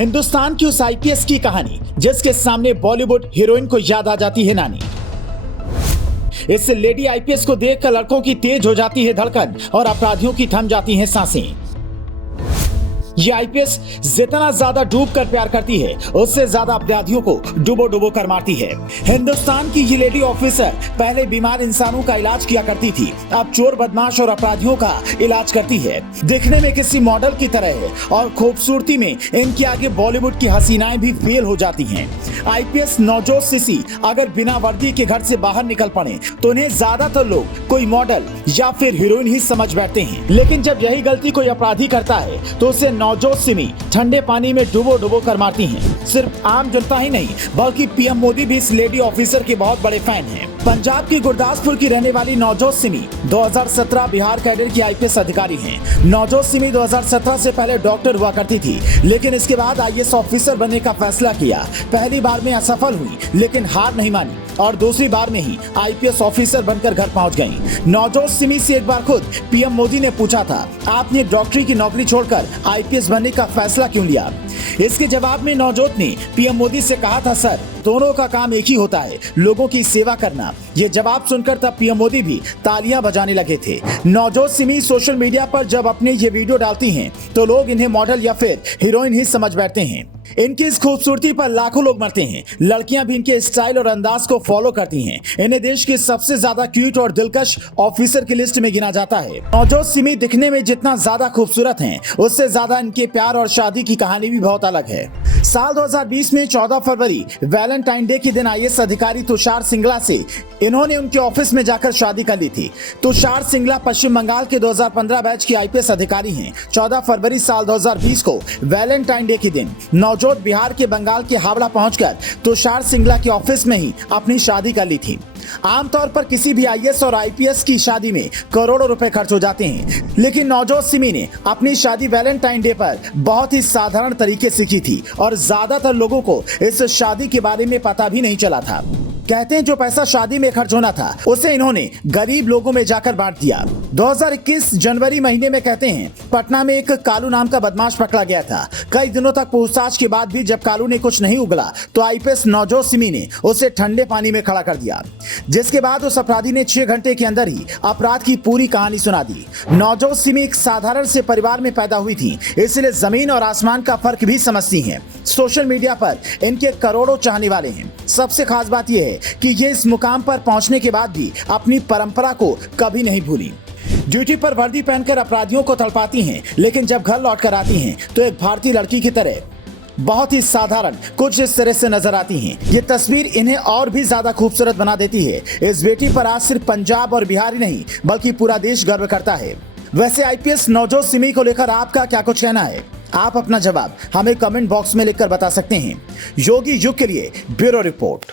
हिंदुस्तान की उस आईपीएस की कहानी जिसके सामने बॉलीवुड हीरोइन को याद आ जाती है नानी। इस लेडी आईपीएस को देखकर लड़कों की तेज हो जाती है धड़कन और अपराधियों की थम जाती हैं सांसें। ये आईपीएस जितना ज्यादा डूब कर प्यार करती है उससे ज्यादा अपराधियों को डुबो डुबो कर मारती है। हिंदुस्तान की ये लेडी ऑफिसर पहले बीमार इंसानों का इलाज किया करती थी, अब चोर बदमाश और अपराधियों का इलाज करती है। दिखने में किसी मॉडल की तरह है और खूबसूरती में इनके आगे बॉलीवुड की हसीनाएं भी फेल हो जाती हैं। आईपीएस नवजोत सिसी अगर बिना वर्दी के घर से बाहर निकल पड़े तो उन्हें ज्यादातर लोग कोई मॉडल या फिर हीरोइन ही समझ बैठते हैं, लेकिन जब यही गलती कोई अपराधी करता है तो उसे नवजोत सिमी ठंडे पानी में डुबो डुबो कर मारती हैं। सिर्फ आम जनता ही नहीं बल्कि पीएम मोदी भी इस लेडी ऑफिसर के बहुत बड़े फैन हैं। पंजाब की गुरदासपुर की रहने वाली नवजोत सिमी 2017 बिहार कैडर की आईपीएस अधिकारी हैं। नवजोत सिमी 2017 से पहले डॉक्टर हुआ करती थी, लेकिन इसके बाद आईएएस ऑफिसर बनने का फैसला किया। पहली बार में असफल हुई लेकिन हार नहीं मानी और दूसरी बार में ही आईपीएस ऑफिसर बनकर घर पहुंच गईं। नवजोत सिमी से एक बार खुद पीएम मोदी ने पूछा था, आपने डॉक्टरी की नौकरी छोड़कर आईपीएस बनने का फैसला क्यों लिया? इसके जवाब में नवजोत ने पीएम मोदी से कहा था, सर दोनों का काम एक ही होता है, लोगों की सेवा करना। ये जवाब सुनकर तब पीएम मोदी भी तालियां बजाने लगे थे। नवजोत सिमी सोशल मीडिया पर जब अपने ये वीडियो डालती हैं तो लोग इन्हें मॉडल या फिर हीरोइन ही समझ बैठते हैं। इनकी इस खूबसूरती पर लाखों लोग मरते हैं। लड़कियां भी इनके स्टाइल और अंदाज को फॉलो करती हैं। इन्हें देश के सबसे ज्यादा क्यूट और दिलकश ऑफिसर की लिस्ट में गिना जाता है। नवजोत सिमी दिखने में जितना ज्यादा खूबसूरत हैं, उससे ज्यादा इनके प्यार और शादी की कहानी भी बहुत अलग है। साल 2020 में 14 फरवरी वैलेंटाइन डे के दिन आईएएस अधिकारी तुषार सिंगला से इन्होंने उनके ऑफिस में जाकर शादी कर ली थी। तुषार सिंगला पश्चिम बंगाल के 2015 बैच के आईपीएस अधिकारी हैं। 14 फरवरी साल 2020 को वैलेंटाइन डे के दिन नवजोत बिहार के बंगाल के हावड़ा पहुंचकर तुषार सिंगला के ऑफिस में ही अपनी शादी कर ली थी। आमतौर पर किसी भी आईएएस और आईपीएस की शादी में करोड़ों रुपए खर्च हो जाते हैं, लेकिन नवजोत सिमी ने अपनी शादी वैलेंटाइन डे पर बहुत ही साधारण तरीके से की थी और ज्यादातर लोगों को इस शादी के बारे में पता भी नहीं चला था। कहते हैं जो पैसा शादी में खर्च होना था उसे इन्होंने गरीब लोगों में जाकर बांट दिया। 2021 जनवरी महीने में कहते हैं पटना में एक कालू नाम का बदमाश पकड़ा गया था। कई दिनों तक पूछताछ के बाद भी जब कालू ने कुछ नहीं उगला तो आईपीएस नवजोत सिमी ने उसे ठंडे पानी में खड़ा कर दिया, जिसके बाद उस अपराधी ने 6 घंटे के अंदर ही अपराध की पूरी कहानी सुना दी। नवजोत सिमी एक साधारण से परिवार में पैदा हुई थी, इसलिए जमीन और आसमान का फर्क भी समझती हैं। सोशल मीडिया पर इनके करोड़ों चाहने वाले हैं। सबसे खास बात यह है कि ये इस मुकाम पर पहुंचने के बाद भी अपनी परंपरा को कभी नहीं भूली। ड्यूटी पर वर्दी पहनकर अपराधियों को तड़पाती हैं, लेकिन जब घर लौट कर आती हैं तो एक भारतीय लड़की की तरह बहुत ही साधारण कुछ इस तरह से नजर आती हैं। ये तस्वीर इन्हें और भी ज्यादा खूबसूरत बना देती है। इस बेटी पर आज सिर्फ पंजाब और बिहार ही नहीं बल्कि पूरा देश गर्व करता है। वैसे आईपीएस नवजोत सिमी को लेकर आपका क्या कुछ कहना है? आप अपना जवाब हमें कमेंट बॉक्स में लिखकर बता सकते हैं। योगी युग के लिए ब्यूरो रिपोर्ट।